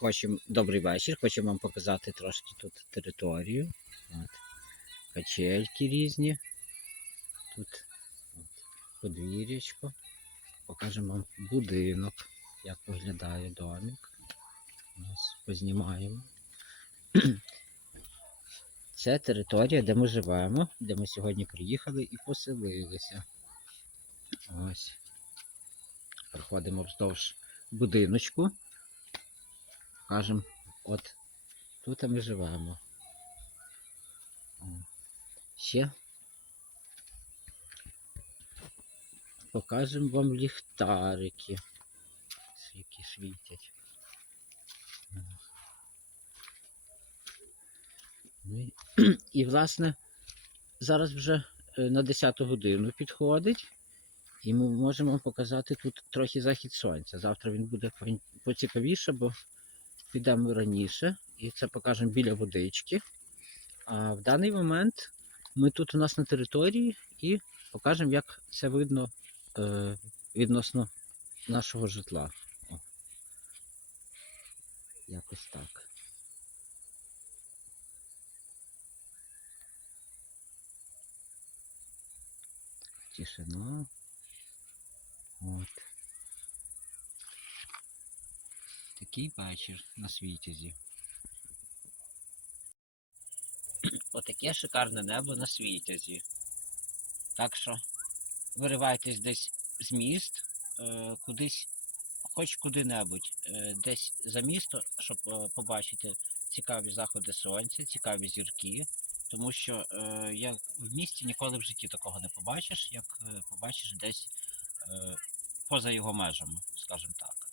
хочемо добрий вечір. Хочемо вам показати трошки тут територію. От. Качельки різні. Тут от, подвір'ячко. Покажемо вам будинок, як виглядає домик. Ось познімаємо. Це територія, де ми живемо, де ми сьогодні приїхали і поселилися. Ось. Проходимо вздовж будиночку. Кажемо, от тут ми живемо. Ще покажемо вам ліхтарики, які світять. Ну і, власне, зараз вже е, на 10 годину підходить. І ми можемо вам показати тут трохи захід сонця. Завтра він буде поцікавіше, бо підемо раніше. І це покажемо біля водички. А в даний момент ми тут у нас на території і покажемо, як це видно е, відносно нашого житла. О. Якось так. Тишина. От. Такий вечір на світязі. Отаке шикарне небо на світязі. Так що виривайтесь десь з міст, е, кудись, хоч куди-небудь, е, десь за місто, щоб е, побачити цікаві заходи сонця, цікаві зірки. Тому що як в місті ніколи в житті такого не побачиш, як побачиш десь поза його межами, скажімо так.